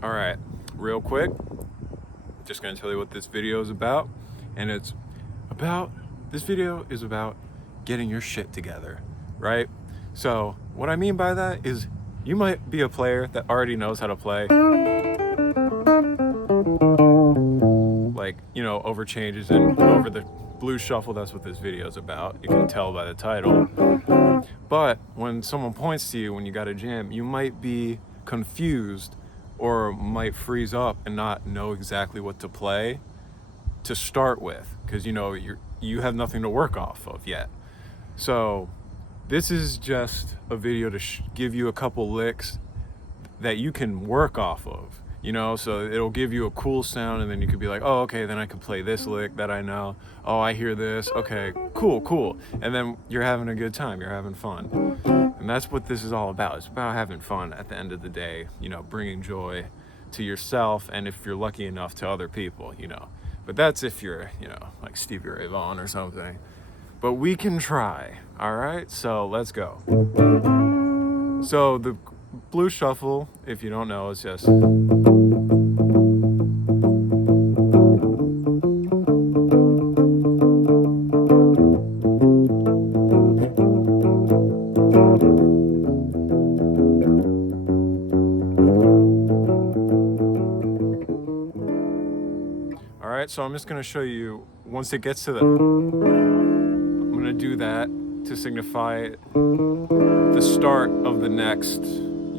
All right, real quick, just gonna tell you what this video is about. And this video is about getting your shit together, right? So what I mean by that is you might be a player that already knows how to play, like, you know, over changes and over the blues shuffle. That's what this video is about. You can tell by the title. But when someone points to you when you got a jam, you might be confused or might freeze up and not know exactly what to play to start with, because you have nothing to work off of yet. So this is just a video to give you a couple licks that you can work off of, so it'll give you a cool sound, and then you could be like, oh, okay, then I can play this lick that I know. Oh, I hear this. Okay, cool. And then you're having a good time, you're having fun. And that's what this is all about. It's about having fun at the end of the day, bringing joy to yourself, and if you're lucky enough, to other people, But that's if you're, like Stevie Ray Vaughan or something. But we can try, all right? So let's go. So the blues shuffle, if you don't know, is just... All right, so I'm just gonna show you, once it gets to the... I'm gonna do that to signify the start of the next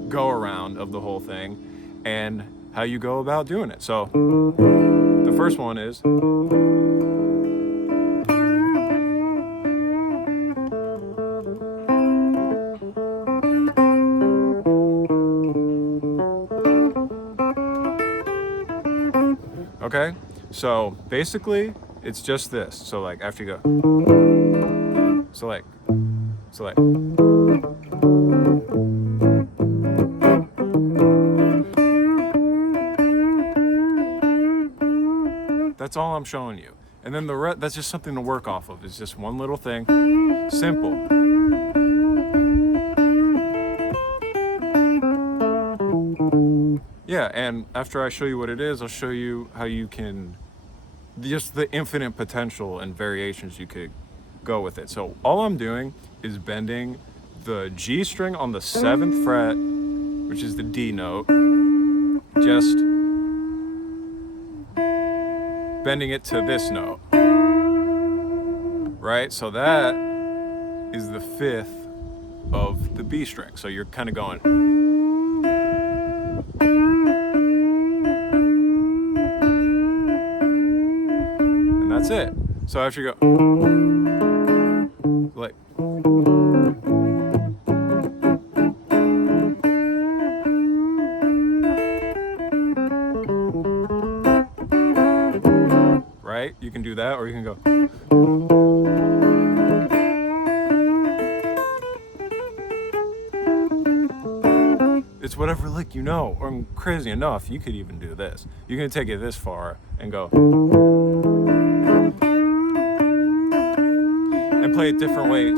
go around of the whole thing and how you go about doing it. So the first one is... Okay, so basically it's just this. So like after you go, select. That's all I'm showing you. And then the rest, that's just something to work off of. It's just one little thing, simple. Yeah, and after I show you what it is, I'll show you how you can, just the infinite potential and variations you could go with it. So all I'm doing is bending the G string on the 7th fret, which is the D note, just bending it to this note, right? So that is the 5th of the B string. So you're kind of going... That's it. So after you go, like, right? You can do that, or you can go. It's whatever lick you know, or crazy enough, you could even do this. You can take it this far and go. And play it different ways.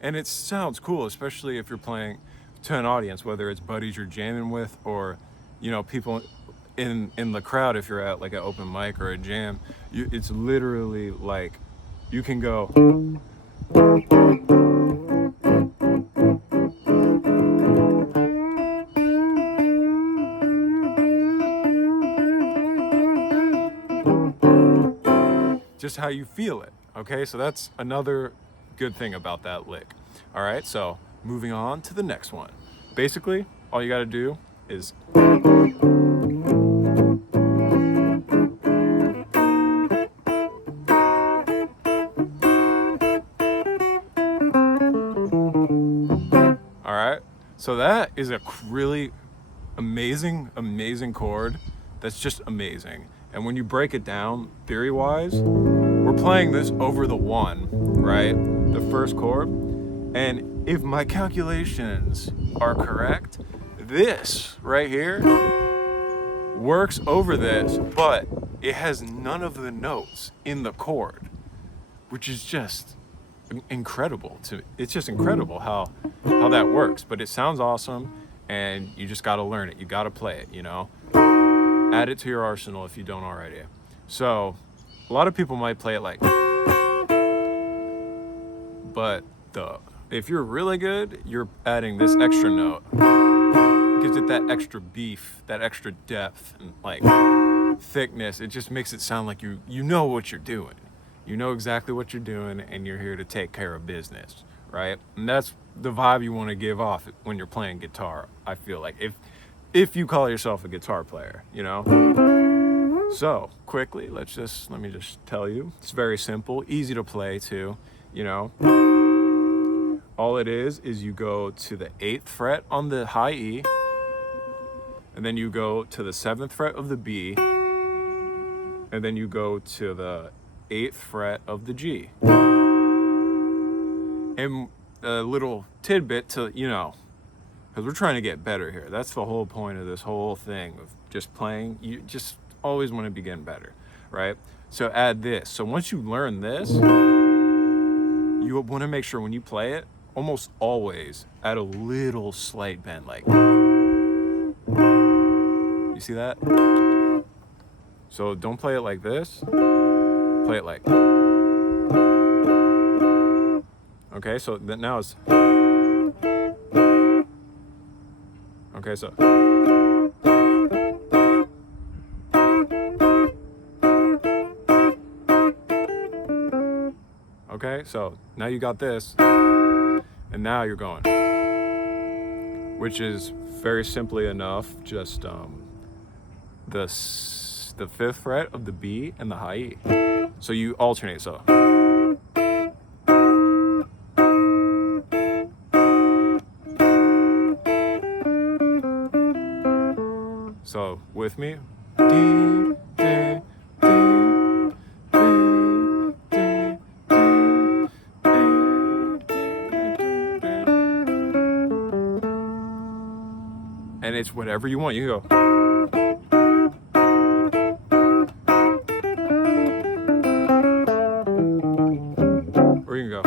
And it sounds cool, especially if you're playing to an audience, whether it's buddies you're jamming with, or people in the crowd. If you're at like an open mic or a jam, it's literally like you can go. Just how you feel it, okay? So that's another good thing about that lick. All right, so moving on to the next one. Basically, all you gotta do is... All right, so that is a really amazing chord. That's just amazing. And when you break it down theory-wise, we're playing this over the 1, right? The first chord. And if my calculations are correct, this right here works over this, but it has none of the notes in the chord, which is just incredible it's just incredible how that works. But it sounds awesome, and you just got to learn it. You got to play it, you know. Add it to your arsenal if you don't already. So a lot of people might play it like, but if you're really good, you're adding this extra note. Gives it that extra beef, that extra depth, and like thickness. It just makes it sound like you know what you're doing. You know exactly what you're doing, and you're here to take care of business, right? And that's the vibe you want to give off when you're playing guitar. I feel like if you call yourself a guitar player, you know. So quickly, let me just tell you, it's very simple, easy to play too, you know. All it is you go to the 8th fret on the high E, and then you go to the 7th fret of the B, and then you go to the 8th fret of the G. And a little tidbit to, you know, because we're trying to get better here. That's the whole point of this whole thing of just playing. You just always want to be getting better, right? So add this. So once you learn this, you want to make sure when you play it, almost always add a little slight bend, like, you see that? So don't play it like this, play it like, okay, so then now it's, okay, so, okay, so now you got this, and now you're going, which is very simply enough, just the 5th fret of the B and the high E. So you alternate, so. So with me. And it's whatever you want. You can go. Or you can go.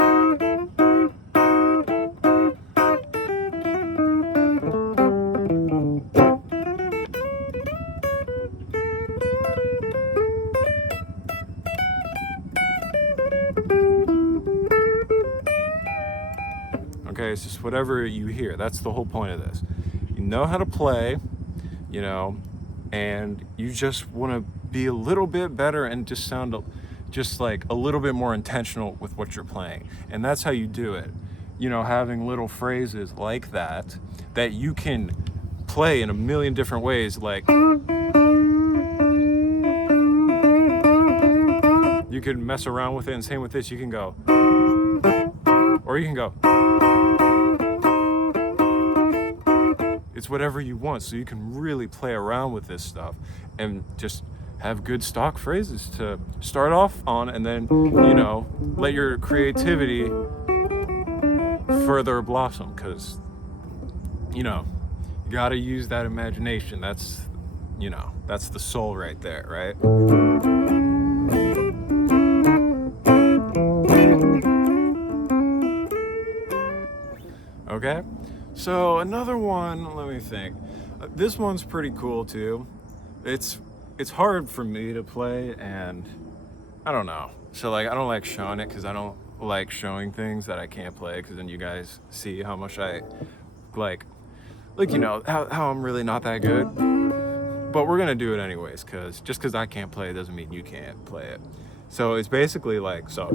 Okay, it's just whatever you hear. That's the whole point of this. You know how to play, you know, and you just want to be a little bit better and just sound just like a little bit more intentional with what you're playing. And that's how you do it. You know, having little phrases like that you can play in a million different ways. Like, you can mess around with it, and same with this. You can go, or you can go. It's whatever you want, so you can really play around with this stuff and just have good stock phrases to start off on, and then, you know, let your creativity further blossom, because, you know, you gotta use that imagination. That's, you know, that's the soul right there, right? Okay? So another one, let me think. This one's pretty cool too. It's hard for me to play, and I don't know. So like, I don't like showing it because I don't like showing things that I can't play, because then you guys see how much I like you know, how I'm really not that good. But we're gonna do it anyways, because just because I can't play doesn't mean you can't play it. So it's basically like, so.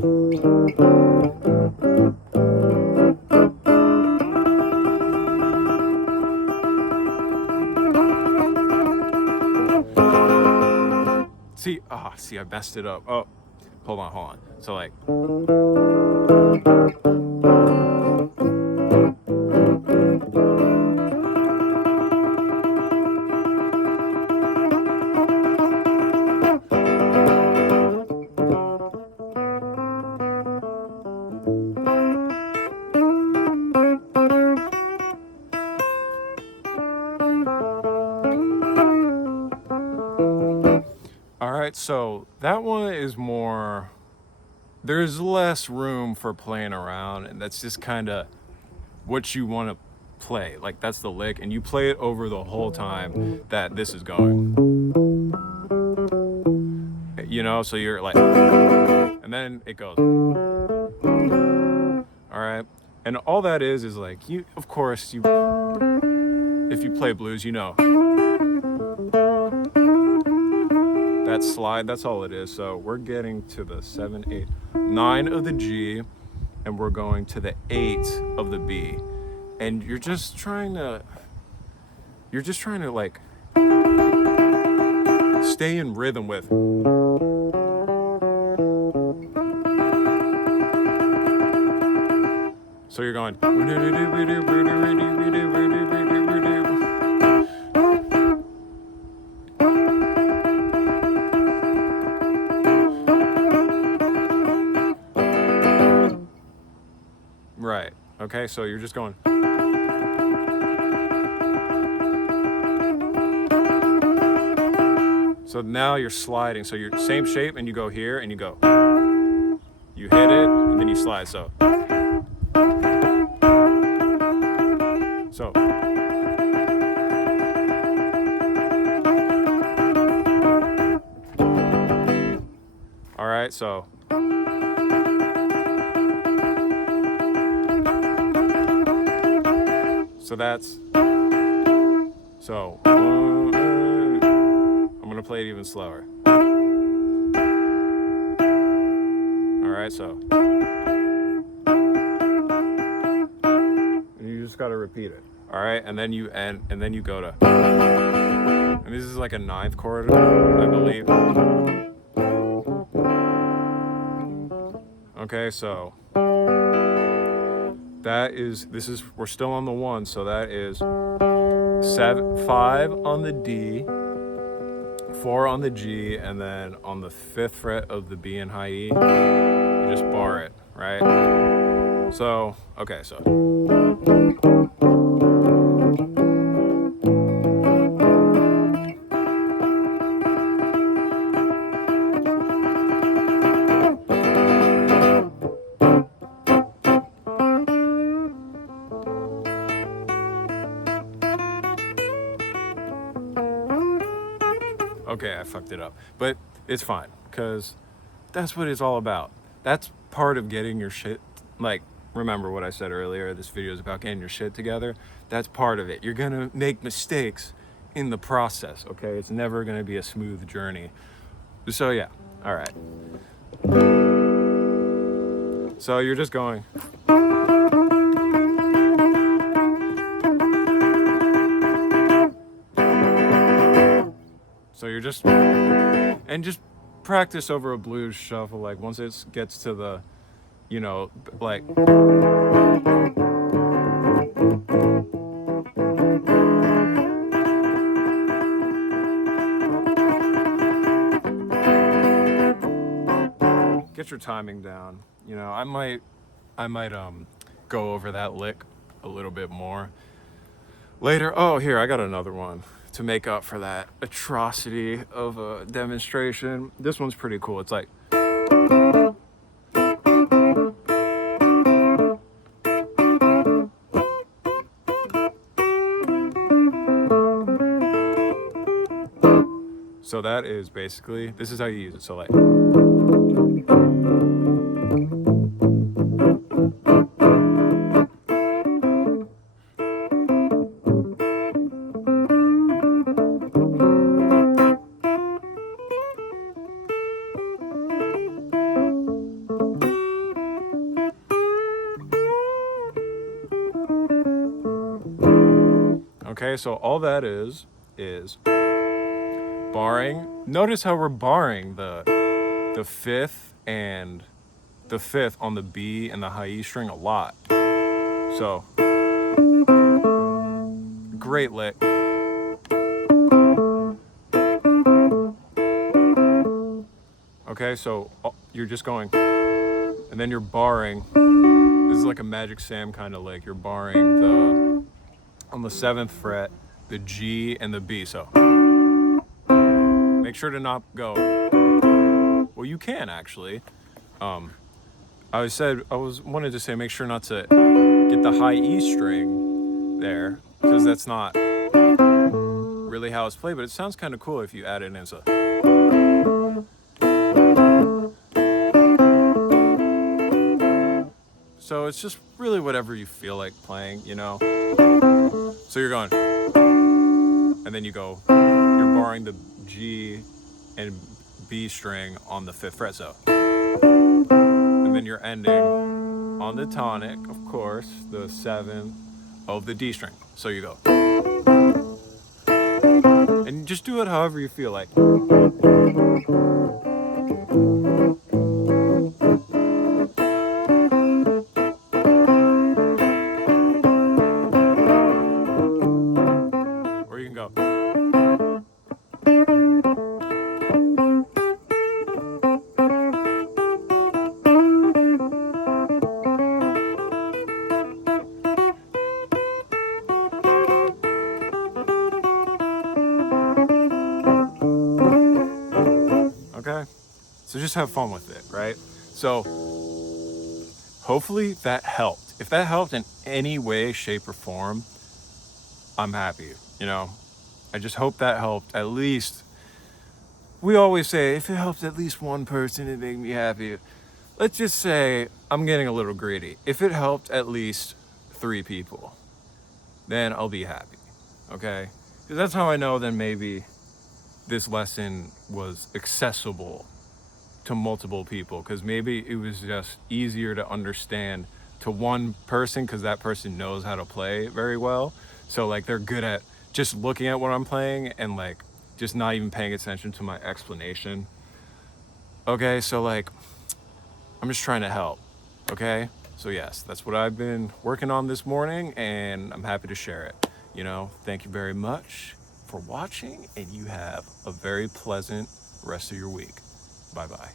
See, I messed it up. Oh, hold on. So like. All right, so that one is more there's less room for playing around, and that's just kind of what you want to play. Like that's the lick, and you play it over the whole time that this is going. You know, so you're like, and then it goes. All right, and all that is like you. Of course, you. If you play blues, you know that slide. That's all it is. So we're getting to the 7, 8, 9 of the G, and we're going to the 8 of the B, and you're just trying to like stay in rhythm with. So you're going. Right. Okay, so you're just going. So now you're sliding. So you're same shape and you go here and you go. You hit it and then you slide. So. All right, so. So that's. So. I'm gonna play it even slower. All right, so. And you just gotta repeat it. All right, and then you end, and then you go to. And this is like a 9th chord, I believe. Okay, so that is, we're still on the 1, so that is 7, 5 on the D, 4 on the G, and then on the 5th fret of the B and high E, you just bar it, right? So, okay, so. Okay, I fucked it up, but it's fine, because that's what it's all about. That's part of getting your shit, like, remember what I said earlier, this video is about getting your shit together. That's part of it. You're gonna make mistakes in the process, okay? It's never gonna be a smooth journey. So yeah, all right. So you're just going. So you're just, and just practice over a blues shuffle. Like once it gets to the, you know, like. Get your timing down. You know, I might go over that lick a little bit more later. Oh, here, I got another one to make up for that atrocity of a demonstration. This one's pretty cool. It's like. So that is basically, this is how you use it. So like. Okay, so all that is barring. Notice how we're barring the 5th and the 5th on the B and the high E string a lot. So great lick. Okay, so you're just going, and then you're barring. This is like a Magic Sam kind of lick. You're barring on the 7th fret, the G and the B. So make sure to not go. Well, you can actually. I wanted to say make sure not to get the high E string there, because that's not really how it's played, but it sounds kind of cool if you add it in as a. So it's just really whatever you feel like playing, you know? So you're going, and then you're barring the G and B string on the 5th fret, so. And then you're ending on the tonic, of course, the 7th of the D string. So you go. And just do it however you feel like. Or you can go. Okay? So just have fun with it, right? So hopefully that helped. If that helped in any way, shape, or form, I'm happy, you know? I just hope that helped at least. We always say, if it helps at least one person, it makes me happy. Let's just say I'm getting a little greedy. If it helped at least 3 people, then I'll be happy, okay? Because that's how I know then maybe this lesson was accessible to multiple people, because maybe it was just easier to understand to one person because that person knows how to play very well. So like they're good at just looking at what I'm playing and like just not even paying attention to my explanation. Okay, so like I'm just trying to help. Okay, so yes, that's what I've been working on this morning, and I'm happy to share it. You know, thank you very much for watching, and you have a very pleasant rest of your week. Bye bye.